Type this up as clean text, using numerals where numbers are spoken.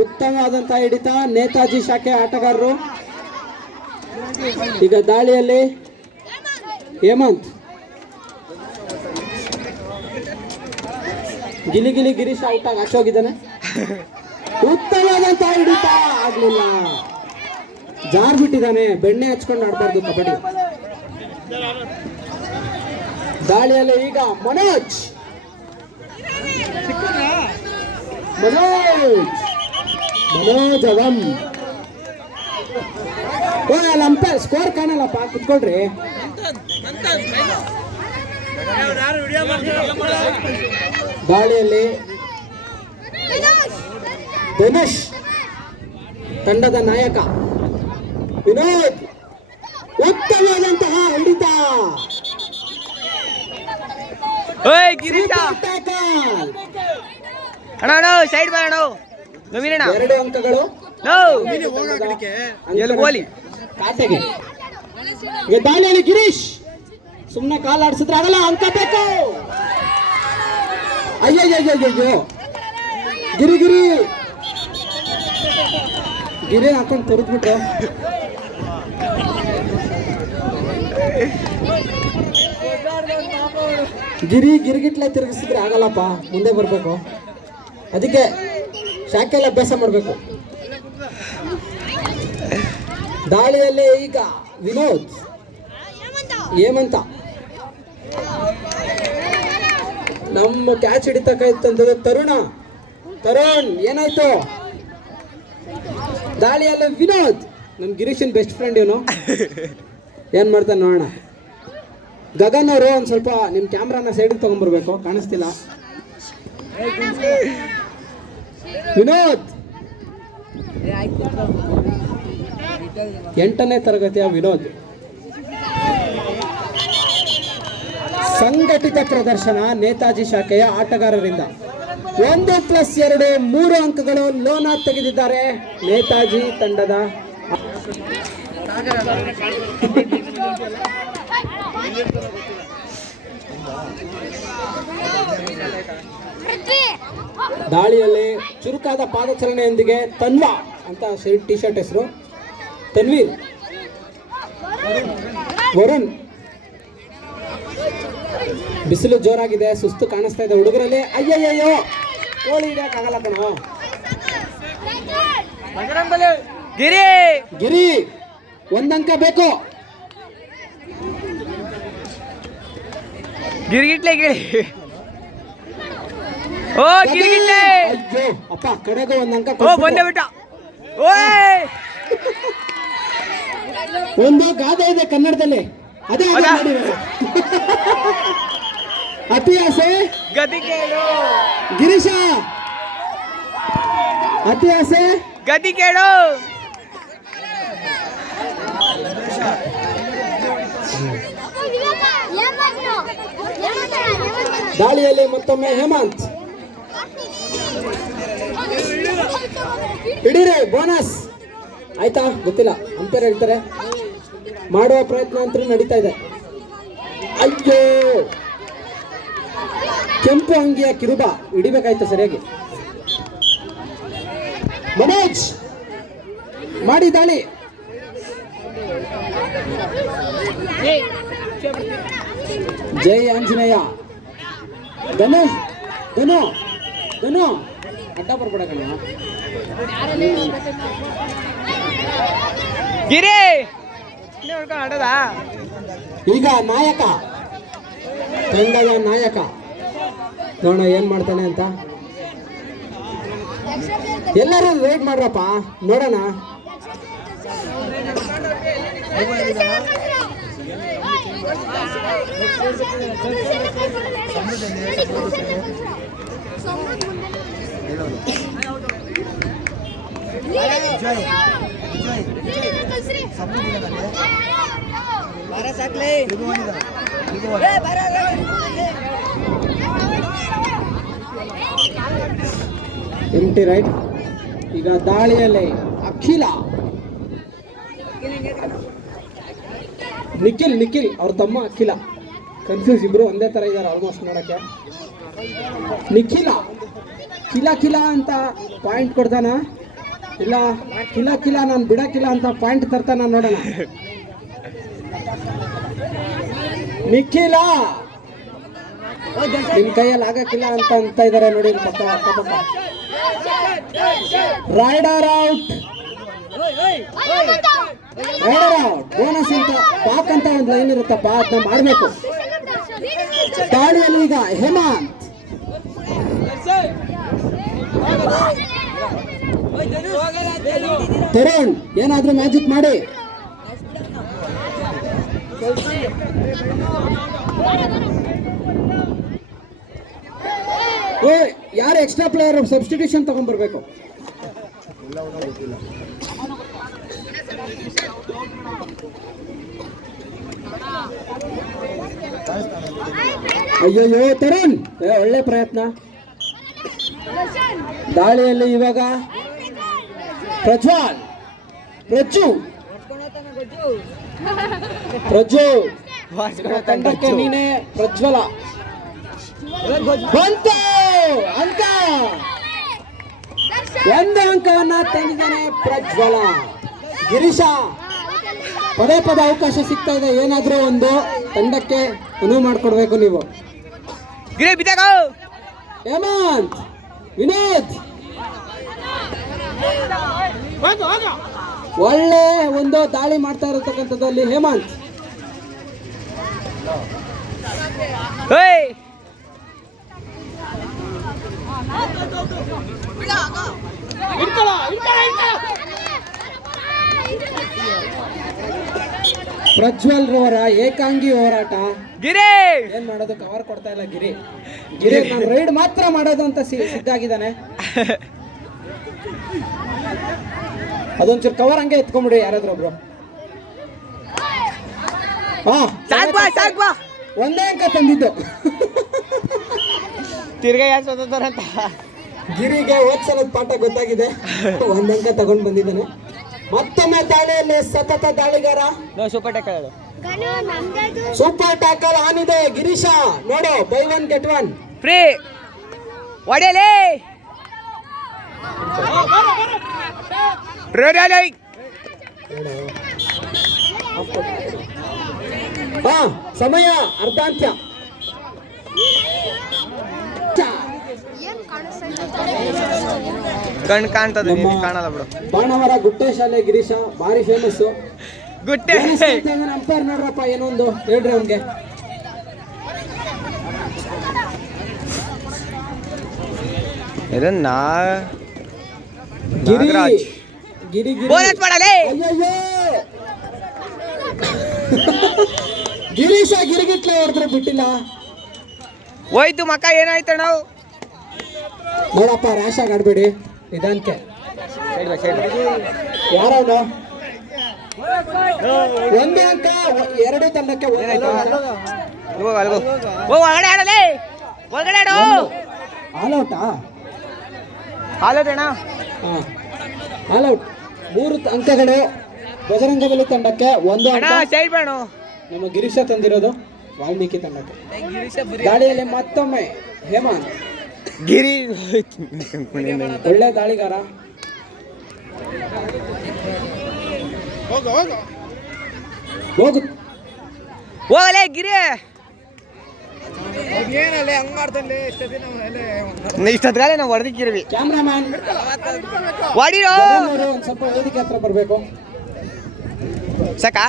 ಉತ್ತಮವಾದಂತಹ ಹಿಡಿತ ನೇತಾಜಿ ಶಾಖೆ ಆಟಗಾರರು. ಈಗ ದಾಳಿಯಲ್ಲಿ ಹೇಮಂತ್, ಗಿಲಿ ಗಿರೀಶ್ ಔಟ್ ಆಗಿ ಆಚೆ ಹೋಗಿದ್ದಾನೆ. ಉತ್ತಮವಾದಂತಹ ಹಿಡಿತ ಆಗ್ಲಿಲ್ಲ, ಜಾರ್ ಬಿಟ್ಟಿದ್ದಾನೆ. ಬೆಣ್ಣೆ ಹಚ್ಕೊಂಡು ಆಡ್ಬಾರ್ದು ಕಬಡ್ಡಿ. ದಾಳಿಯಲ್ಲಿ ಈಗ ಮನೋಜ್ ಅವಂ ಅಂಪೈರ್ ಸ್ಕೋರ್ ಕಾಣಲ್ಲಪ್ಪ, ಕುತ್ಕೊಳ್ರಿ. ದಾಳಿಯಲ್ಲಿ ಧನುಷ್ ತಂಡದ ನಾಯಕ ವಿನೋದ್, ಉತ್ತಮವಾದಂತಹ ಹಿಡಿತ. ಎರಡು ಅಂಕಗಳು ಖಾತೆಗೆ. ದಾಳಿಯಲ್ಲಿ ಗಿರೀಶ್ ಸುಮ್ಮನೆ ಕಾಲಾಡಿಸಿದ್ರೆ ಆಗಲ್ಲ, ಅಂಕ ಬೇಕು. ಅಯ್ಯಯ್ಯೋ ಗಿರಿ ಹಾಕೊಂಡು ತೊರೆದ್ಬಿಟ್ರು. ಗಿರಿಗಿಟ್ಲೆ ತಿರುಗಿಸಿದ್ರೆ ಆಗಲ್ಲಪ್ಪ, ಮುಂದೆ ಬರ್ಬೇಕು. ಅದಕ್ಕೆ ಶಾಖೆಯಲ್ಲಿ ಅಭ್ಯಾಸ ಮಾಡಬೇಕು. ದಾಳಿಯಲ್ಲಿ ಈಗ ವಿನೋದ್, ಹೇಮಂತ ನಮ್ಮ ಕ್ಯಾಚ್ ಹಿಡಿತಕ್ಕಂಥದ್ದು ತರುಣ್ ಏನಾಯ್ತು? ದಾಳಿಯಲ್ಲಿ ವಿನೋದ್, ನಮ್ ಗಿರೀಶನ್ ಬೆಸ್ಟ್ ಫ್ರೆಂಡ್ ಇವನು, ಏನ್ ಮಾಡ್ತಾನೆ ನೋಡೋಣ. ಗಗನ್ ಅವರು ಒಂದ್ ಸ್ವಲ್ಪ ನಿಮ್ ಕ್ಯಾಮ್ರಾನ ಸೈಡ್ ತಗೊಂಡ್ಬರ್ಬೇಕು, ಕಾಣಿಸ್ತಿಲ್ಲ. ವಿನೋದ್ 8ನೇ ತರಗತಿಯ ವಿನೋದ್. ಸಂಘಟಿತ ಪ್ರದರ್ಶನ ನೇತಾಜಿ ಶಾಖೆಯ ಆಟಗಾರರಿಂದ 1+2 3 ಅಂಕಗಳು ಲೋನಾಥ್ ತೆಗೆದಿದ್ದಾರೆ ನೇತಾಜಿ ತಂಡದ. ದಾಳಿಯಲ್ಲಿ ಚುರುಕಾದ ಪಾದಚಲನೆಯೊಂದಿಗೆ ತನ್ವಾ ಅಂತ ಟಿ ಶರ್ಟ್ ಹೆಸರು, ತನ್ವೀರ್, ವರುಣ್. ಬಿಸಿಲು ಜೋರಾಗಿದೆ, ಸುಸ್ತು ಕಾಣಿಸ್ತಾ ಇದೆ ಹುಡುಗರಲ್ಲಿ. ಅಯ್ಯಯ್ಯೋ, ಕೋಳಿ ಹಿಡಿಯಕ್ಕಾಗಲ್ಲ ಕಣೋ. ಗಿರಿ 1 ಅಂಕ ಬೇಕು. ಅಯ್ಯೋ ಅಪ್ಪ, ಕಡೆಗೂ 1 ಅಂಕ. ಒಂದು ಗಾದೆ ಇದೆ ಕನ್ನಡದಲ್ಲಿ, ಅದೇ ಅತಿ ಆಸೆ ಗಿರೀಶ, ಅತಿ ಆಸೆ ಗತಿ ಕೇಳು. ದಾಳಿಯಲ್ಲಿ ಮತ್ತೊಮ್ಮೆ ಹೇಮಂತ್, ಹಿಡೀರಿ ಬೋನಸ್. ಆಯ್ತಾ ಗೊತ್ತಿಲ್ಲ, ಅಂಪೇರ್ ಹೇಳ್ತಾರೆ. ಮಾಡುವ ಪ್ರಯತ್ನ ಅಂತೂ ನಡೀತಾ ಇದೆ. ಅಯ್ಯೋ, ಕೆಂಪು ಅಂಗಿಯ ಕಿರುಬ ಹಿಡಿಬೇಕಾಯ್ತು ಸರಿಯಾಗಿ. ಮನೋಜ್ ಮಾಡಿ ದಾಳಿ. ಜೈ ಆಂಜನೇಯ. ಧನು ಅಡ್ಡ ಬರ್ಬೇಡ ಕಣ. ಗಿರಿ ಈಗ ನಾಯಕ, ತಂಡದ ನಾಯಕ, ನೋಡೋಣ ಏನ್ ಮಾಡ್ತಾನೆ ಅಂತ. ಎಲ್ಲರೂ ವೇಟ್ ಮಾಡ್ರಪ್ಪ, ನೋಡೋಣ. ಎಂಟಿ ರೈಟ್. ಈಗ ದಾಳಿಯಲ್ಲಿ ಅಖಿಲ, ನಿಖಿಲ್ ಅವ್ರ ತಮ್ಮ ಅಖಿಲ, ಕನ್ಫ್ಯೂಸ್, ಇಬ್ರು ಒಂದೇ ತರ ಇದ್ದಾರೆ ಆಲ್ಮೋಸ್ಟ್ ನೋಡಕ್ಕೆ. ನಿಖಿಲ ಕಿಲ ಕಿಲ ಅಂತ ಪಾಯಿಂಟ್ ಕೊಡ್ತಾನ, ಇಲ್ಲ ಕಿಲ ಕಿಲ ನಾನು ಬಿಡಕ್ಕಿಲ್ಲ ಅಂತ ಪಾಯಿಂಟ್ ತರ್ತಾನ ನೋಡೋಣ. ನಿಖಿಲ ನಿಮ್ ಕೈಯಲ್ಲಿ ಆಗಕ್ಕಿಲ್ಲ ಅಂತ ಇದಾರೆ ನೋಡಿ ಅಕ್ಕಪಕ್ಕ. Rider out, rider out. Bonus ಅಂತ ಪಾಕ್ ಅಂತ ಒಂದು ಲೈನ್ ಇರುತ್ತಪ್ಪ, ಅದನ್ನ ಮಾಡ್ಬೇಕು. ದಾಳಿಯಲ್ಲಿ ಈಗ ಹೇಮಂತ್, ತರುಣ್ ಏನಾದ್ರೂ ಮ್ಯಾಜಿಕ್ ಮಾಡಿ. ಯಾರು ಎಕ್ಸ್ಟ್ರಾ ಪ್ಲೇಯರ್ ಸಬ್ಸ್ಟಿಟ್ಯೂಷನ್ ತಗೊಂಡ್ಬರ್ಬೇಕು. ಅಯ್ಯಯ್ಯೋ ತರುಣ್, ಒಳ್ಳೆ ಪ್ರಯತ್ನ. ದಾಳಿಯಲ್ಲಿ ಇವಾಗ ಪ್ರಜ್ವಲ್, ಪ್ರಜ್ಜು ತಂಡಕ್ಕೆ ನೀನೆ ಪ್ರಜ್ವಲ ಬಂತು. ಅಂಕ, ಒಂದು ಅಂಕವನ್ನ ತಂದಿದ್ದಾನೆ ಪ್ರಜ್ವಲ. ಗಿರೀಶ, ಪದೇ ಪದೇ ಅವಕಾಶ ಸಿಗ್ತಾ ಇದೆ, ಏನಾದ್ರೂ ಒಂದು ತಂಡಕ್ಕೆ ಅನುವು ಮಾಡಿಕೊಡ್ಬೇಕು ನೀವು. ಹೇಮಂತ್, ವಿನೋದ್, ಒಳ್ಳೆ ಒಂದು ದಾಳಿ ಮಾಡ್ತಾ ಇರತಕ್ಕಂಥದ್ದಲ್ಲಿ ಹೇಮಂತ್. ಪ್ರಜ್ವಲ್ ರವರ ಏಕಾಂಗಿ ಹೋರಾಟ. ಗಿರಿ ಏನ್ ಮಾಡೋದು, ಕವರ್ ಕೊಡ್ತಾ ಇಲ್ಲ ಗಿರಿ. ಗಿರಿ ನಾನು ರೈಡ್ ಮಾತ್ರ ಮಾಡೋದು ಅಂತ ಸಿದ್ಧಾಗಿದ್ದಾನೆ. ಅದೊಂಚೂರು ಕವರ್ ಹಂಗೆ ಎತ್ಕೊಂಡ್ಬಿಡಿ ಯಾರಾದ್ರೂ ಒಬ್ರು. ಒಂದೇ ಅಂಕ ತಂದಿದ್ದು. ತಿರ್ಗಾ ಯಾರು ಸೋತಾರಂತ ಗಿರಿಗೆ ಹೋದ್ಸಲದ ಪಾಠ ಗೊತ್ತಾಗಿದೆ, ಒಂದಂಕ ತಗೊಂಡ್ ಬಂದಿದ್ದಾನೆ. ಮತ್ತೊಮ್ಮೆ ದಾಳಿಯಲ್ಲಿ ಸತತ ದಾಳಿಗಾರ. ಸೂಪರ್ ಟ್ಯಾಕಲ್ ಆನ್ ಇದೆ. ಗಿರೀಶ ನೋಡು, buy one get one free. ಒಡೆಯಲೇ ಸಮಯ ಅರ್ಧಾಂತ್ಯ. ಕಣ್ ಕಾಣ್ತದೆ, ಕಾಣಲ್ಲ ಬಿಡು. ಬಾಣವರ ಗುಟ್ಟೆ ಶಾಲೆ ಗಿರೀಶ ಭಾರಿ ಫೇಮಸ್. ಗುಟ್ಟೆ ಅಂಪೈರ್ ನೋಡ್ರಪ್ಪ, ಏನೊಂದು ಹೇಳ್ರಿ ಅವ್ನಿಗೆ. ಇದನ್ನ ಗಿರಿ ಗಿರಿ ಗಿರಿ ಅಯ್ಯಯ್ಯೋ ಗಿರೀಶ ಗಿರಿಗಿಟ್ಲೆ ಹೊಡೆದ್ರೆ ಬಿಟ್ಟಿಲ್ಲ. ಹೋಯ್ತು ಮಕ್ಕ, ಏನಾಯ್ತು ನಾವು ನೋಡಪ್ಪ, ರ್ಯಾಶ್ ಆಗಿ ಆಡ್ಬೇಡಿ ನಿಧಾನಕ್ಕೆ. ಯಾರವನು? ಒಂದೇ ಅಂಕ ಎರಡು ತಂಡಕ್ಕೆ. ಆಲ್ ಔಟಾ? All out. 3 ಅಂಕಗಳು ಬಜರಂಗಬಲಿ ತಂಡಕ್ಕೆ, 1 ಅಂಕ ನಮ್ಮ ಗಿರೀಶ ತಂದಿರೋದು ವಾಲ್ಮೀಕಿ ತಂಡಕ್ಕೆ. ದಾಳಿಯಲ್ಲಿ ಮತ್ತೊಮ್ಮೆ ಹೇಮಂತ್. ಗಿರಿ ಒಳ್ಳೆ ದಾಳಿಗಾರ. ಹೋಗಲೇ ಗಿರಿ. ಇಷ್ಟೊತ್ತಿಗಾಲೆ ನಾವು ಹೊಡೆದಿಕ್ಕಿರ್ವಿ. ಕ್ಯಾಮ್ರಾಮ್ಯಾನ್ ಹೊಡಿರೋ, ಒಂದು ಸ್ವಲ್ಪ ವೇದಿಕೆ ಹತ್ರ ಬರಬೇಕು. ಸಾಕಾ?